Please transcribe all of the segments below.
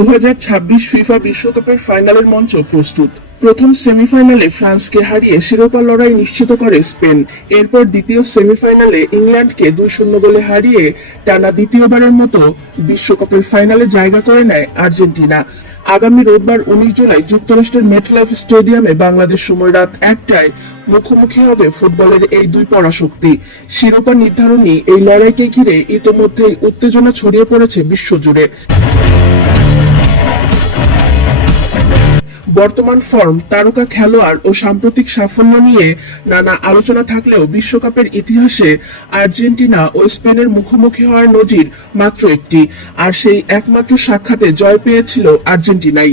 2026 FIFA বিশ্বকাপের ফাইনালের মঞ্চ প্রস্তুত। প্রথম সেমিফাইনালে ফ্রান্সকে হারিয়ে শিরোপা লড়াই নিশ্চিত করে স্পেন। এরপর দ্বিতীয় সেমিফাইনালে ইংল্যান্ডকে 2-0 গোলে হারিয়ে টানা দ্বিতীয়বারের মতো বিশ্বকাপের ফাইনালে জায়গা করে নেয় আর্জেন্টিনা। আগামী রোববার 19 জুলাই যুক্তরাষ্ট্রের মেটলাইফ স্টেডিয়ামে বাংলাদেশ সময় রাত 1টায় মুখোমুখি হবে ফুটবলের এই দুই পরাশক্তি। শিরোপা নির্ধারণী এই লড়াইকে ঘিরে ইতোমধ্যেই উত্তেজনা ছড়িয়ে পড়েছে বিশ্বজুড়ে। বর্তমান ফর্ম, তারকা খেলোয়াড় ও সাম্প্রতিক সাফল্য নিয়ে নানা আলোচনা থাকলেও বিশ্বকাপের ইতিহাসে আর্জেন্টিনা ও স্পেনের মুখোমুখি হওয়ার নজির মাত্র একটি, আর সেই একমাত্র সাক্ষাতে জয় পেয়েছিল আর্জেন্টিনাই।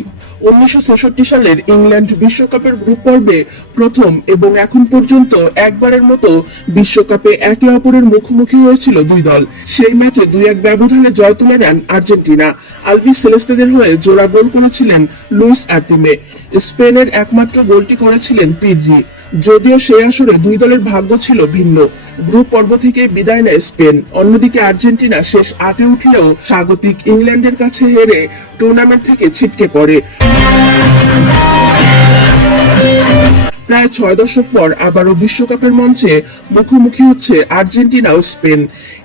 1966 সালের ইংল্যান্ড বিশ্বকাপের গ্রুপ পর্বে প্রথম এবং এখন পর্যন্ত একবারের মতো বিশ্বকাপে একে অপরের মুখোমুখি হয়েছিল দুই দল। সেই ম্যাচে 2-1 ব্যবধানে জয় তুলে নেন আর্জেন্টিনা। আলভি সেলেস্তেদের হয়ে জোড়া গোল করেছিলেন লুইস আর্তিমে। স্পেনের একমাত্র গোলটি করেছিলেন পিদ্রি। যদিও সেই আসরে দুই দলের ভাগ্য ছিল ভিন্ন, গ্রুপ পর্ব থেকে বিদায় নেয় স্পেন। অন্যদিকে আর্জেন্টিনা শেষ 8-এ উঠলেও স্বাগতিক ইংল্যান্ডের কাছে হেরে টুর্নামেন্ট থেকে ছিটকে পড়ে। প্রায় 6 দশক পর আবারও বিশ্বকাপের মঞ্চে মুখোমুখি হচ্ছে আর্জেন্টিনা ও স্পেন।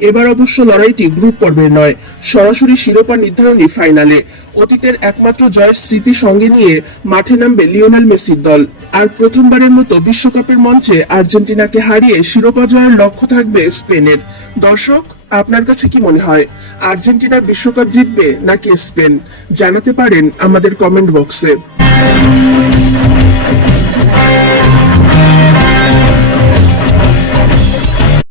এবার অবশ্য লড়াইটি গ্রুপ পর্বের নয়, সরাসরি শিরোপা নির্ধারণী ফাইনালে। অতীতের একমাত্র জয়ের স্মৃতি সঙ্গে নিয়ে মাঠে নামবে লিওনেল মেসির দল। আর প্রথমবারের মতো বিশ্বকাপের মঞ্চে আর্জেন্টিনাকে হারিয়ে শিরোপা জয়ের লক্ষ্য থাকবে স্পেনের। দর্শক, আপনার কাছে কি মনে হয়, আর্জেন্টিনা বিশ্বকাপ জিতবে নাকি স্পেন? জানাতে পারেন আমাদের কমেন্ট বক্সে।